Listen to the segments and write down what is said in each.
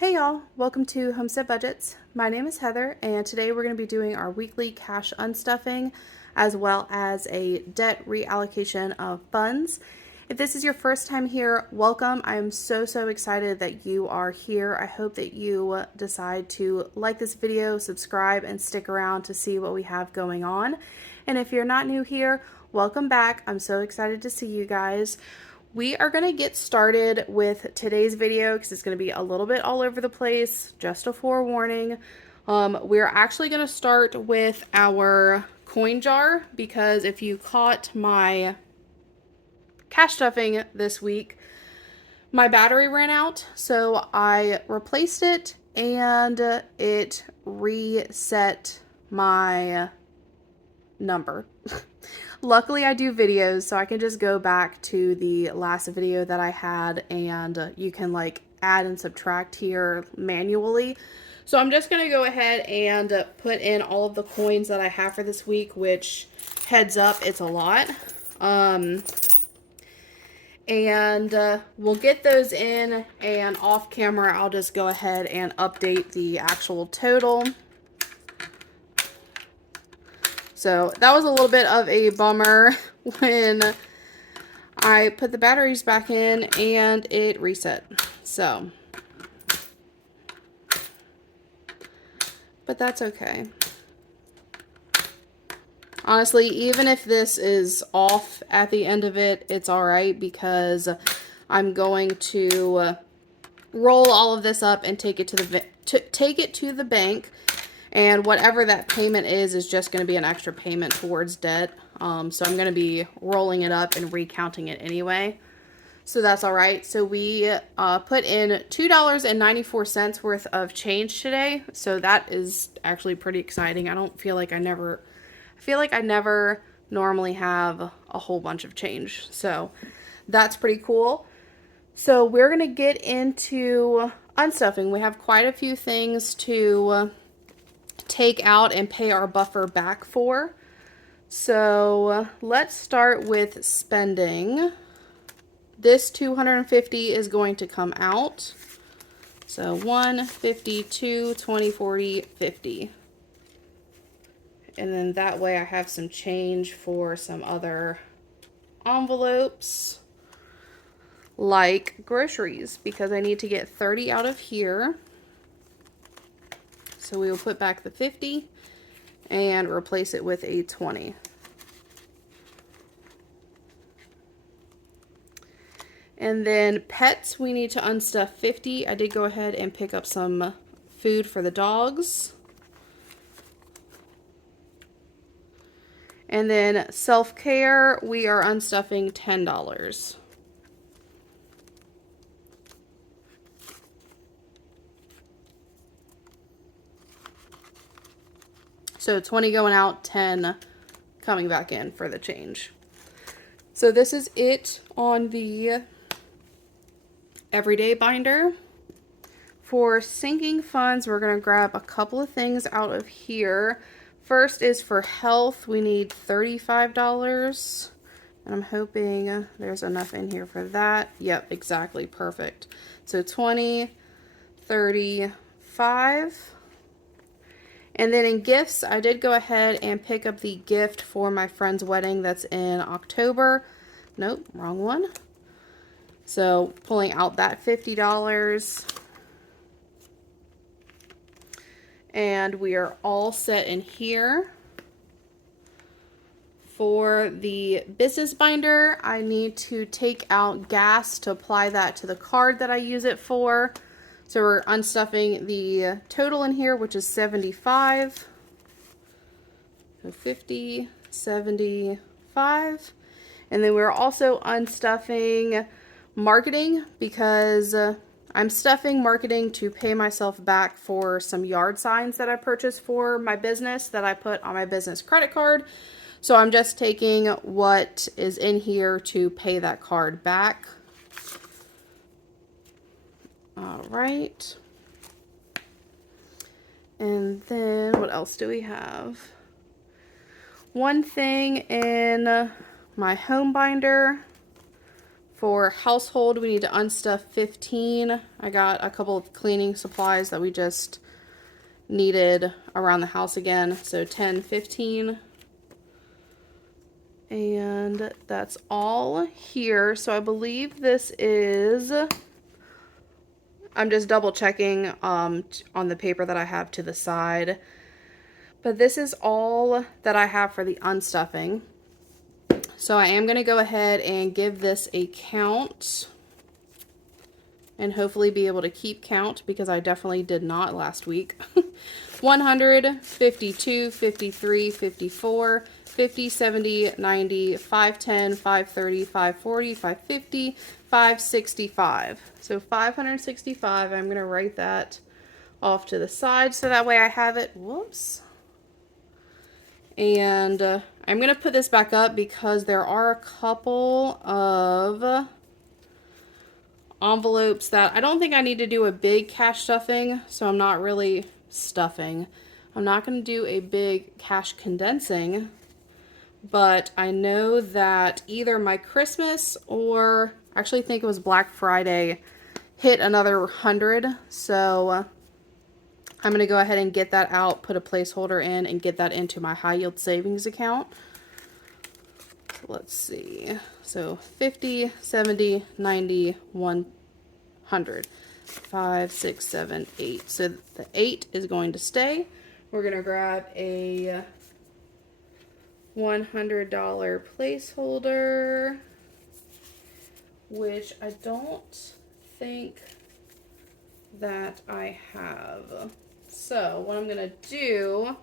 Hey y'all, welcome to Homestead Budgets. My name is Heather, and today we're going to be doing our weekly cash unstuffing as well as a debt reallocation of funds. If this is your first time here, welcome. I'm so excited that you are here. I hope that you decide to like this video, subscribe, and stick around to see what we have going on. And if you're not new here, welcome back. I'm so excited to see you guys. We are going to get started with today's video because it's going to be a little bit all over the place, just a forewarning. We're actually going to start with our coin jar because if you caught my cash stuffing this week, my battery ran out, so I replaced it and it reset my number. Luckily, I do videos, so I can just go back to the last video that I had, and you can like add and subtract here manually. So I'm just going to go ahead and put in all of the coins that I have for this week, which, heads up, it's a lot. And we'll get those in, and off camera, I'll just go ahead and update the actual total. So that was a little bit of a bummer when I put the batteries back in and it reset. So, but that's okay. Honestly, even if this is off at the end of it, it's all right because I'm going to roll all of this up and take it to the bank. And whatever that payment is just going to be an extra payment towards debt. So I'm going to be rolling it up and recounting it anyway. So that's all right. So we put in $2.94 worth of change today. So that is actually pretty exciting. I feel like I never normally have a whole bunch of change. So that's pretty cool. So we're going to get into unstuffing. We have quite a few things to take out and pay our buffer back for. So let's start with spending. This $250 is going to come out. So 1, 50, 2, 20, 40, 50. And then that way I have some change for some other envelopes like groceries because I need to get 30 out of here. So we will put back the 50 and replace it with a 20. And then pets, we need to unstuff 50. I did go ahead and pick up some food for the dogs. And then self-care, we are unstuffing $10. So 20 going out, 10 coming back in for the change. So this is it on the everyday binder. For sinking funds, we're going to grab a couple of things out of here. First is for health. We need $35. And I'm hoping there's enough in here for that. Yep, exactly. Perfect. So 20, 35. And then in gifts, I did go ahead and pick up the gift for my friend's wedding that's in October. Nope, wrong one. So pulling out that $50. And we are all set in here. For the business binder, I need to take out gas to apply that to the card that I use it for. So we're unstuffing the total in here, which is 75. So 50, 75. And then we're also unstuffing marketing because I'm stuffing marketing to pay myself back for some yard signs that I purchased for my business that I put on my business credit card. So I'm just taking what is in here to pay that card back. All right. And then what else do we have? One thing in my home binder For household, we need to unstuff 15. I got a couple of cleaning supplies that we just needed around the house again. So 10, 15. And that's all here. So I believe this is, I'm just double checking on the paper that I have to the side. But this is all that I have for the unstuffing. So I am going to go ahead and give this a count and hopefully be able to keep count because I definitely did not last week. 100, 52, 53, 54, 50, 70, 90, 510, 530, 540, 550, 565. So 565, I'm going to write that off to the side so that way I have it. Whoops. And I'm going to put this back up because there are a couple of envelopes that I don't think I need to do a big cash stuffing, so I'm not really stuffing. I'm not going to do a big cash condensing, but I know that either my Christmas or I actually think it was Black Friday hit another 100, so I'm going to go ahead and get that out, put a placeholder in, and get that into my high yield savings account. Let's see. So 50, 70, 90, 100. 5, 6, 7, 8. So the 8 is going to stay. We're going to grab a $100 placeholder, which I don't think that I have. So what I'm going to do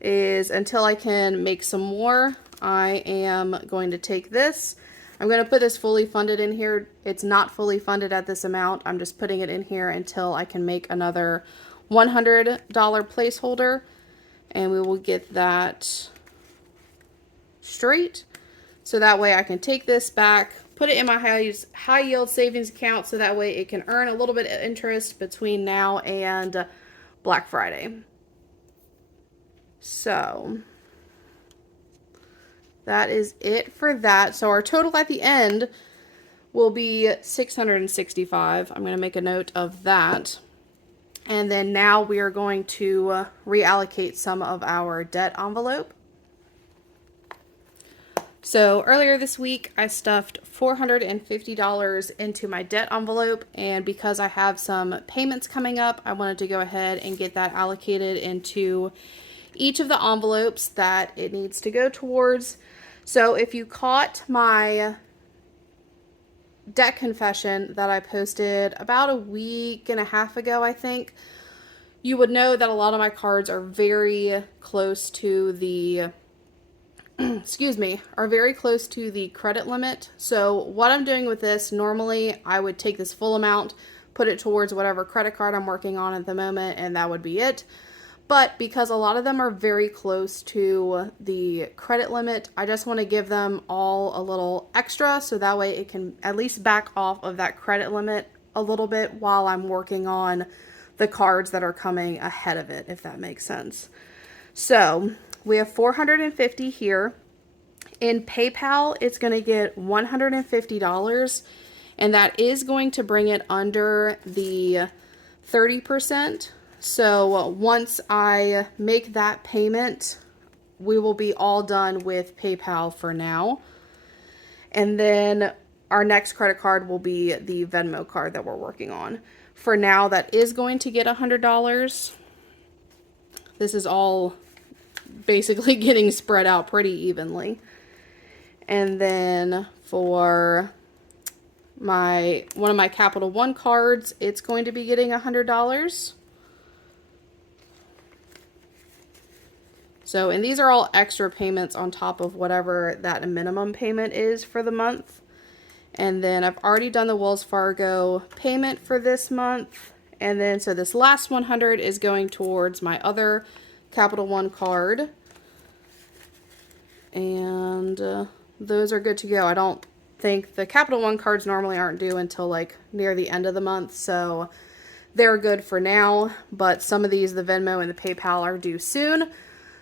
is, until I can make some more, I am going to take this. I'm going to put this fully funded in here. It's not fully funded at this amount. I'm just putting it in here until I can make another $100 placeholder, and we will get that straight. So that way I can take this back, put it in my high yield savings account so that way it can earn a little bit of interest between now and Black Friday. So that is it for that. So our total at the end will be $665. I'm going to make a note of that. And then now we are going to reallocate some of our debt envelope. So earlier this week, I stuffed $450 into my debt envelope, and because I have some payments coming up, I wanted to go ahead and get that allocated into each of the envelopes that it needs to go towards. So if you caught my debt confession that I posted about a week and a half ago, I think, you would know that a lot of my cards are very close to the are very close to the credit limit. So what I'm doing with this, normally I would take this full amount, put it towards whatever credit card I'm working on at the moment, and that would be it. But because a lot of them are very close to the credit limit, I just want to give them all a little extra so that way it can at least back off of that credit limit a little bit while I'm working on the cards that are coming ahead of it, if that makes sense. So we have 450 here. In PayPal, it's going to get $150, and that is going to bring it under the 30%. So once I make that payment, we will be all done with PayPal for now. And then our next credit card will be the Venmo card that we're working on. For now, that is going to get $100. This is all basically getting spread out pretty evenly. And then for one of my Capital One cards, it's going to be getting $100. So, and these are all extra payments on top of whatever that minimum payment is for the month. And then I've already done the Wells Fargo payment for this month. And then, so this last 100 is going towards my other Capital One card. And those are good to go. I don't think the Capital One cards normally aren't due until like near the end of the month. So they're good for now. But some of these, the Venmo and the PayPal, are due soon.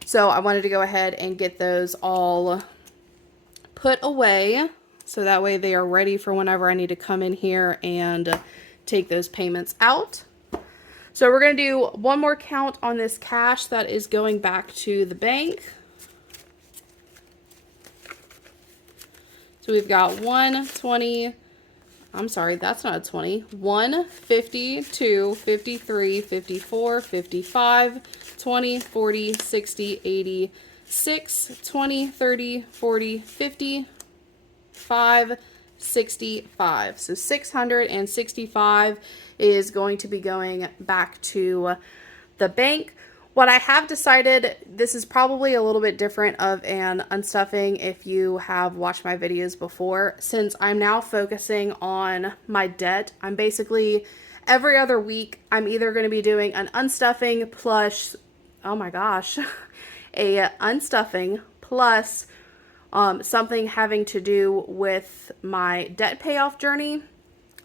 So I wanted to go ahead and get those all put away. So that way they are ready for whenever I need to come in here and take those payments out. So we're going to do one more count on this cash that is going back to the bank. So we've got 120, I'm sorry, that's not a 20, 1, 50, 2, 53, 54, 55, 20, 40, 60, 80, 6, 20, 30, 40, 50, 5, 65. So 665 is going to be going back to the bank. What I have decided, this is probably a little bit different of an unstuffing if you have watched my videos before, since I'm now focusing on my debt. I'm basically, every other week, I'm either going to be doing an unstuffing plus, oh my gosh, a unstuffing plus something having to do with my debt payoff journey.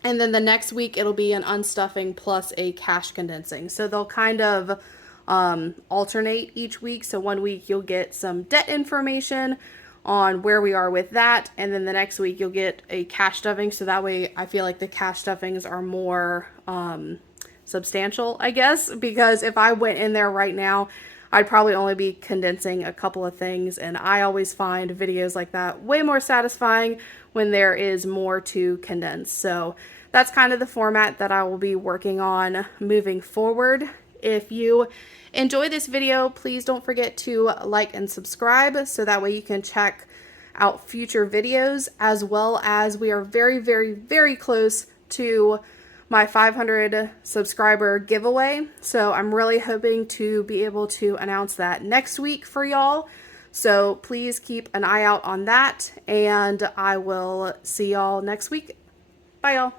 And then the next week, it'll be an unstuffing plus a cash condensing. So they'll kind of alternate each week. So one week you'll get some debt information on where we are with that, and then the next week you'll get a cash stuffing. So that way I feel like the cash stuffings are more substantial, I guess, because if I went in there right now, I'd probably only be condensing a couple of things, and I always find videos like that way more satisfying when there is more to condense. So that's kind of the format that I will be working on moving forward. If you enjoy this video, please don't forget to like and subscribe so that way you can check out future videos, as well as we are very, very, very close to my 500 subscriber giveaway. So I'm really hoping to be able to announce that next week for y'all. So please keep an eye out on that, and I will see y'all next week. Bye, y'all.